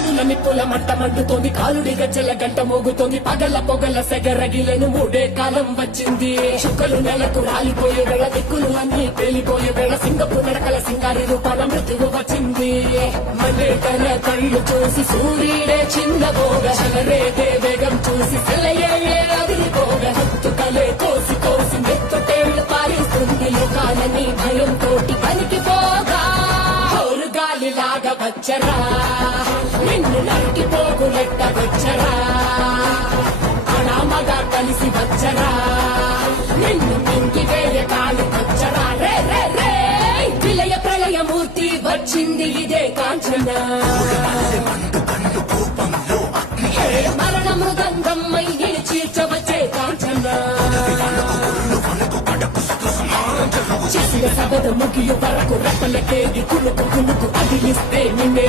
కన్నుల నిప్పుల మంట మండుతోంది, కాలుడి గజ్జల గంట మోగుతోంది, పగల పొగల సెగరగిలను మూడే కాలం వచ్చింది. చుక్కలు నెలకు రాలిపోయే వేళ, దిక్కులు అన్ని పేలిపోయే వేళ, సింగపు నడకల సింగారి రూపాల మృత్యువు వచ్చింది. మళ్ళీ తన కళ్ళు చూసి సూర్యుడే చిన్నబోగ, చలరేగే వేగం చూసి సెలయే అదిరిపోగ, చుక్కలే కోసి కోసి మెత్తుటేళ్లు పారిస్తుంది. లోకాలని భయం తోటి కనికిపోగా గాలిలాగా వచ్చరా, నిన్ను నరికి పోగులెట్ట వచ్చరా, అనామగా కలిసి వచ్చరా, నిన్ను మింగి వేయ కాలు వచ్చరా. రే రే రే విలయ ప్రళయమూర్తి వచ్చింది ఇదే కాంచన, మరణ మృదంగమ్మై నిలిచీర్చవచ్చే కాంచన. చేసిన సబద ముగియ వరకు రెప్పలకేది కులుకు కులుకు అదిలిస్తే నిన్నే